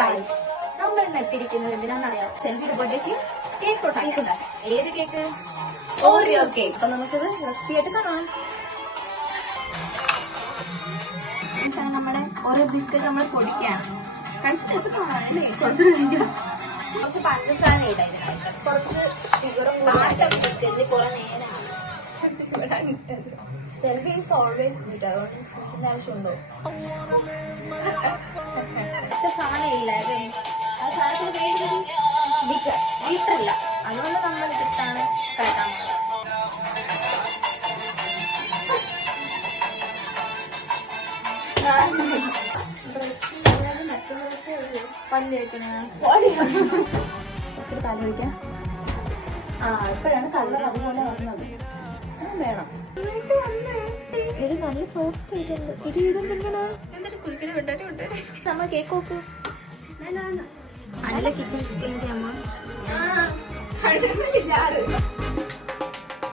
Guys, നമ്മൾ ഇന്ന് എത്തിയിരിക്കുന്നത് എന്തിനാണെന്നറിയാം? സെൽഫിയുടെ ബർത്ത്ഡേക്ക് കേക്ക് ഉണ്ടാക്കാം. ഏത് കേക്ക്? Oreo cake. അപ്പൊ നമുക്കത് റെസിപ്പി ആയിട്ട് കാണാം. നമ്മുടെ ഓരോ ബിസ്ക്കറ്റ് നമ്മൾ പൊടിക്കുകയാണ്. കഴിച്ചിട്ട് കാണാനല്ലേ കുറച്ച് പഞ്ചസാര ഇടായിരുന്നു, കുറച്ച് ഷുഗറും കുറെ നേരമാണ് ഇട്ടത്. സെൽഫി ഈസ് ഓൾവേസ് സ്വീറ്റ്, അതുകൊണ്ട് സ്വീറ്റിന്റെ ആവശ്യമുണ്ടോ? സാധനം ഇല്ല, ആ സാധനത്തിന് ബീറ്ററില്ല, അതുകൊണ്ട് നമ്മൾ ഇതിട്ടാണ് കഴിക്കാൻ പല്ല് കഴിക്കണ ഇച്ചിരി പാല് കഴിക്കാം. ഇപ്പോഴാണ് കളർ അതുപോലെ വന്നത്. വേണം ഇത് നല്ല സോഫ്റ്റ് ആയിട്ടുണ്ട്. ഇതെന്തിങ്ങനെ കുരുക്കിന് വിട്ടേ നമ്മൾ കേക്ക് നോക്ക്. അനില കിച്ചൺ ക്ലീൻ ചെയ്യാമോ?